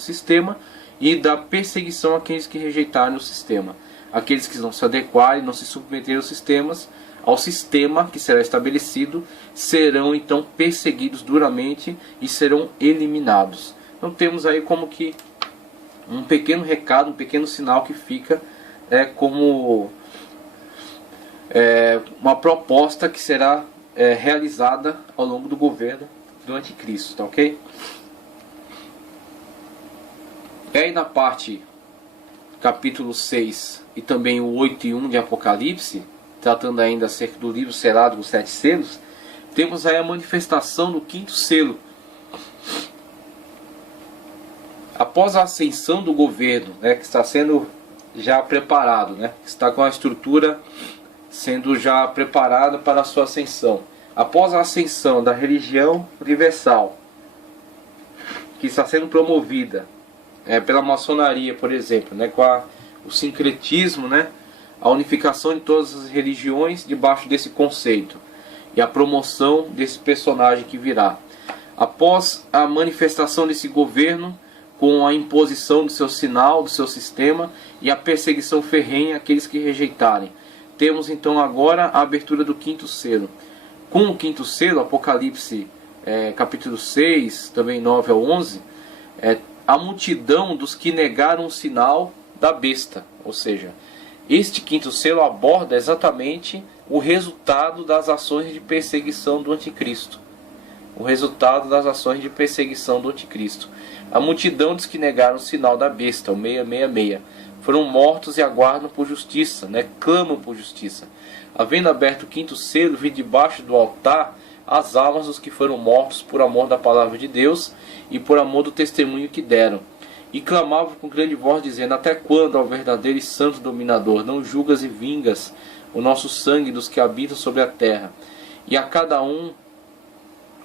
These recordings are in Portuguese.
sistema e da perseguição àqueles que rejeitarem o sistema. Aqueles que não se adequarem, não se submeterem ao sistema que será estabelecido, serão então perseguidos duramente e serão eliminados. Então temos aí como que um pequeno recado, um pequeno sinal que fica como uma proposta que será realizada ao longo do governo do anticristo, tá ok? E aí na parte capítulo 6 e também o 8 e 1 de Apocalipse, tratando ainda acerca do livro selado dos 7 selos, temos aí a manifestação do 5º selo. Após a ascensão do governo, que está sendo já preparado, que está com a estrutura sendo já preparada para a sua ascensão. Após a ascensão da religião universal, que está sendo promovida pela maçonaria, por exemplo, com o sincretismo, a unificação de todas as religiões debaixo desse conceito e a promoção desse personagem que virá. Após a manifestação desse governo, com a imposição do seu sinal, do seu sistema e a perseguição ferrenha àqueles que rejeitarem. Temos então agora a abertura do 5º selo. Com o 5º selo, Apocalipse capítulo 6, também 9 ao 11, a multidão dos que negaram o sinal da besta. Ou seja, este 5º selo aborda exatamente o resultado das ações de perseguição do anticristo. O resultado das ações de perseguição do anticristo. A multidão dos que negaram o sinal da besta, o 666, foram mortos e aguardam por justiça, clamam por justiça. Havendo aberto o 5º selo, vi debaixo do altar as almas dos que foram mortos por amor da palavra de Deus e por amor do testemunho que deram. E clamavam com grande voz, dizendo: até quando, ó verdadeiro e santo dominador, não julgas e vingas o nosso sangue dos que habitam sobre a terra? E a cada um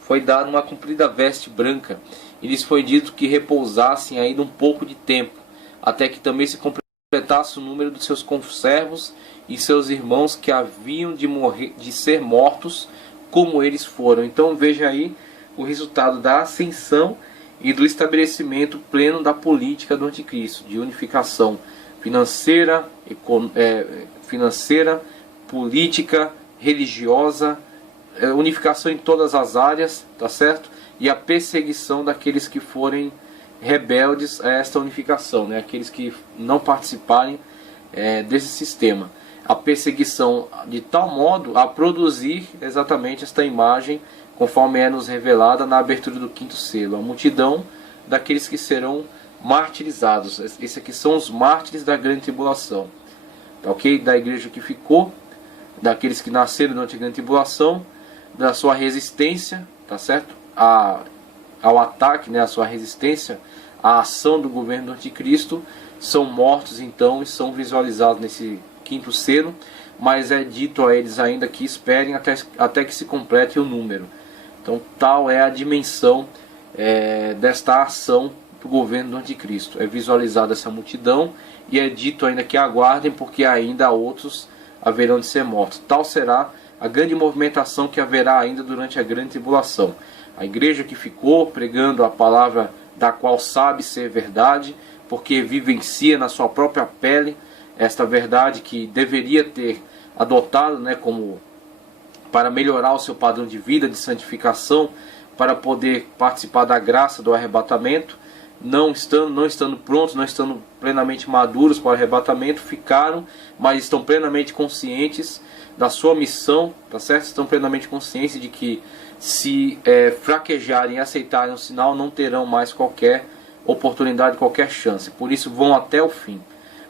foi dada uma comprida veste branca, e lhes foi dito que repousassem ainda um pouco de tempo, até que também se completasse o número dos seus conservos e seus irmãos que haviam de ser mortos, como eles foram. Então veja aí o resultado da ascensão e do estabelecimento pleno da política do anticristo, de unificação financeira, política, religiosa, unificação em todas as áreas, tá certo? E a perseguição daqueles que forem rebeldes a esta unificação, aqueles que não participarem desse sistema. A perseguição de tal modo a produzir exatamente esta imagem, conforme é nos revelada na abertura do 5º selo. A multidão daqueles que serão martirizados. Esses aqui são os mártires da grande tribulação, tá ok? Da igreja que ficou, daqueles que nasceram durante a grande tribulação, da sua resistência, tá certo? Ao ataque, a sua resistência à ação do governo do anticristo, são mortos então e são visualizados nesse 5º selo, mas é dito a eles ainda que esperem até que se complete o número. Então tal é a dimensão desta ação do governo do anticristo. É visualizada essa multidão e é dito ainda que aguardem, porque ainda outros haverão de ser mortos. Tal será a grande movimentação que haverá ainda durante a grande tribulação. A igreja que ficou pregando a palavra da qual sabe ser verdade, porque vivencia na sua própria pele esta verdade que deveria ter adotado como para melhorar o seu padrão de vida, de santificação, para poder participar da graça do arrebatamento, não estando prontos, não estando plenamente maduros para o arrebatamento, ficaram, mas estão plenamente conscientes da sua missão, tá certo? Estão plenamente conscientes de que se fraquejarem e aceitarem o sinal, não terão mais qualquer oportunidade, qualquer chance. Por isso vão até o fim,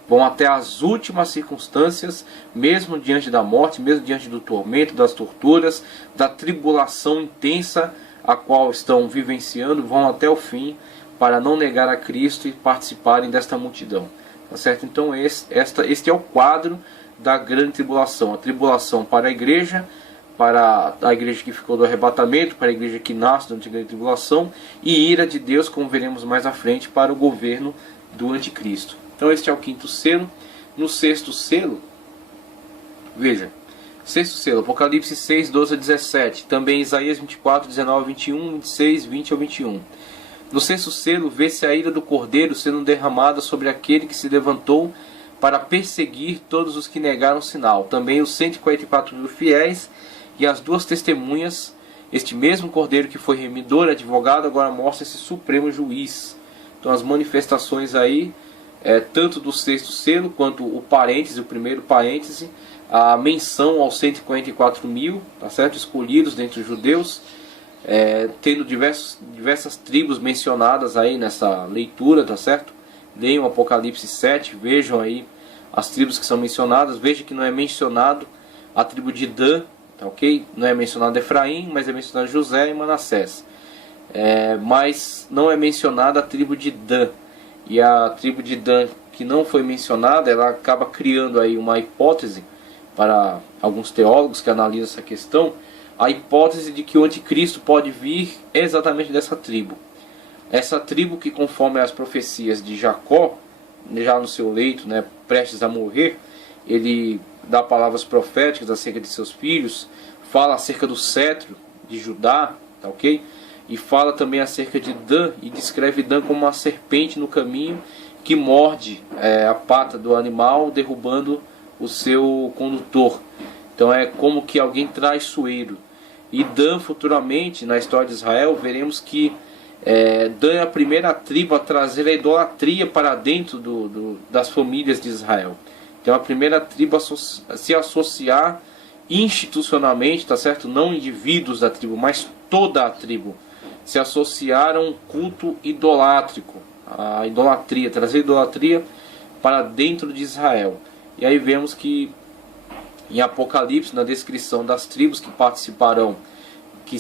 vão até as últimas circunstâncias, mesmo diante da morte, mesmo diante do tormento, das torturas, da tribulação intensa a qual estão vivenciando, vão até o fim para não negar a Cristo e participarem desta multidão, tá certo? Então este é o quadro da grande tribulação. A tribulação para a igreja que ficou do arrebatamento, para a igreja que nasce durante a grande tribulação, e ira de Deus, como veremos mais à frente, para o governo do anticristo. Então este é o 5º selo. No 6º selo, veja, 6º selo, Apocalipse 6, 12 a 17, também Isaías 24, 19 a 21, 26, 20 a 21. No sexto selo, vê-se a ira do Cordeiro sendo derramada sobre aquele que se levantou para perseguir todos os que negaram o sinal. Também os 144.000 fiéis e as duas testemunhas. Este mesmo Cordeiro que foi remidor, advogado, agora mostra esse supremo juiz. Então as manifestações aí, tanto do sexto selo quanto o parêntese, o primeiro parêntese, a menção aos 144.000, tá certo? Escolhidos dentre os judeus, tendo diversas tribos mencionadas aí nessa leitura, tá certo? Leiam Apocalipse 7, vejam aí as tribos que são mencionadas. Veja que não é mencionado a tribo de Dan, tá ok? Não é mencionado Efraim, mas é mencionado José e Manassés. Mas não é mencionada a tribo de Dan. E a tribo de Dan que não foi mencionada, ela acaba criando aí uma hipótese para alguns teólogos que analisam essa questão, a hipótese de que o anticristo pode vir exatamente dessa tribo. Essa tribo que, conforme as profecias de Jacó, já no seu leito, né, prestes a morrer, ele dá palavras proféticas acerca de seus filhos, fala acerca do cetro de Judá, tá ok? E fala também acerca de Dan, e descreve Dan como uma serpente no caminho que morde a pata do animal, derrubando o seu condutor. Então é como que alguém traiçoeiro. E Dan, futuramente, na história de Israel, veremos que Dan é a primeira tribo a trazer a idolatria para dentro das famílias de Israel. Então a primeira tribo a se associar institucionalmente, tá certo? Não indivíduos da tribo, mas toda a tribo se associaram a um culto idolátrico, a idolatria, trazer idolatria para dentro de Israel. E aí vemos que em Apocalipse, na descrição das tribos que participarão, que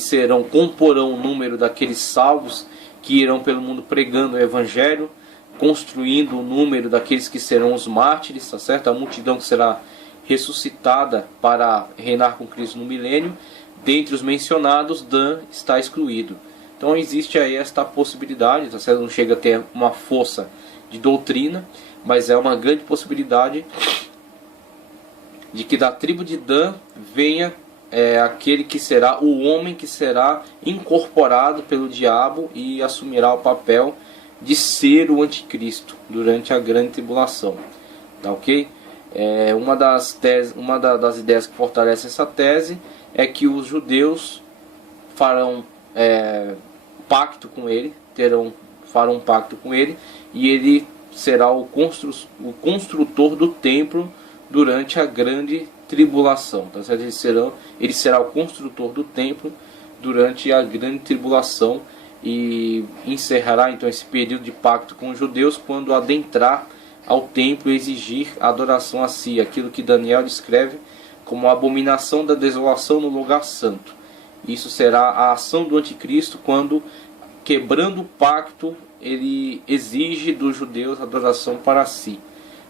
comporão o número daqueles salvos que irão pelo mundo pregando o evangelho, construindo o número daqueles que serão os mártires, tá certo? A multidão que será ressuscitada para reinar com Cristo no milênio. Dentre os mencionados, Dan está excluído. Então existe aí esta possibilidade, tá certo? Não chega a ter uma força de doutrina, mas é uma grande possibilidade de que da tribo de Dan venha aquele que será o homem que será incorporado pelo diabo e assumirá o papel de ser o anticristo durante a grande tribulação, tá ok? Uma das ideias que fortalece essa tese é que os judeus farão pacto com ele, farão um pacto com ele, e ele será o construtor do templo durante a grande tribulação, tá certo? Ele será o construtor do templo durante a grande tribulação e encerrará então esse período de pacto com os judeus quando adentrar ao templo e exigir adoração a si, aquilo que Daniel descreve como a abominação da desolação no lugar santo. Isso será a ação do anticristo quando, quebrando o pacto, ele exige dos judeus adoração para si,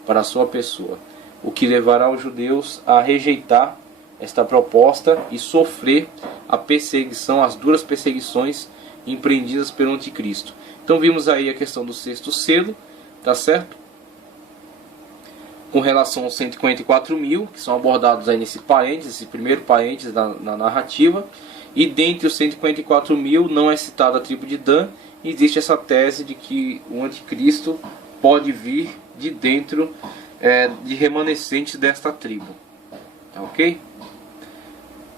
para a sua pessoa, o que levará os judeus a rejeitar esta proposta e sofrer a perseguição, as duras perseguições empreendidas pelo anticristo. Então vimos aí a questão do sexto selo, tá certo? Com relação aos 144.000, que são abordados aí nesse parênteses, esse primeiro parênteses na narrativa. E dentre os 144.000 não é citada a tribo de Dan. E existe essa tese de que o anticristo pode vir de dentro de remanescentes desta tribo. Tá ok?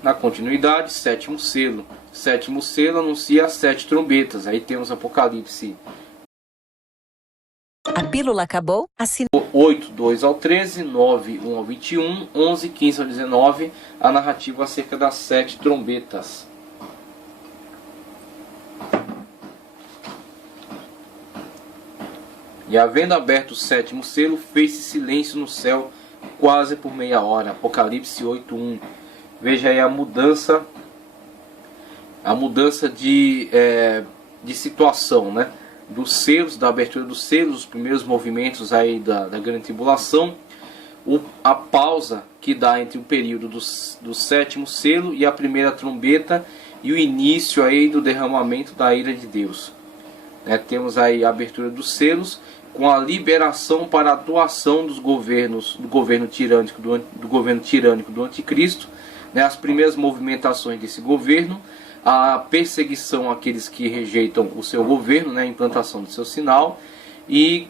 Na continuidade, sétimo selo. Sétimo selo anuncia as 7 trombetas. Aí temos Apocalipse. A pílula acabou? Assine 8, 2 ao 13, 9, 1 ao 21, 11, 15 ao 19, a narrativa acerca das 7 trombetas. E havendo aberto o sétimo selo, fez-se silêncio no céu quase por meia hora. Apocalipse 8, 1. Veja aí a mudança de situação, né? Dos selos, da abertura dos selos, os primeiros movimentos aí da grande tribulação, a pausa que dá entre o período do sétimo selo e a primeira trombeta e o início aí do derramamento da ira de Deus. Temos aí a abertura dos selos com a liberação para a atuação dos governos, do governo tirânico do anticristo, as primeiras movimentações desse governo, a perseguição àqueles que rejeitam o seu governo, né, a implantação do seu sinal, e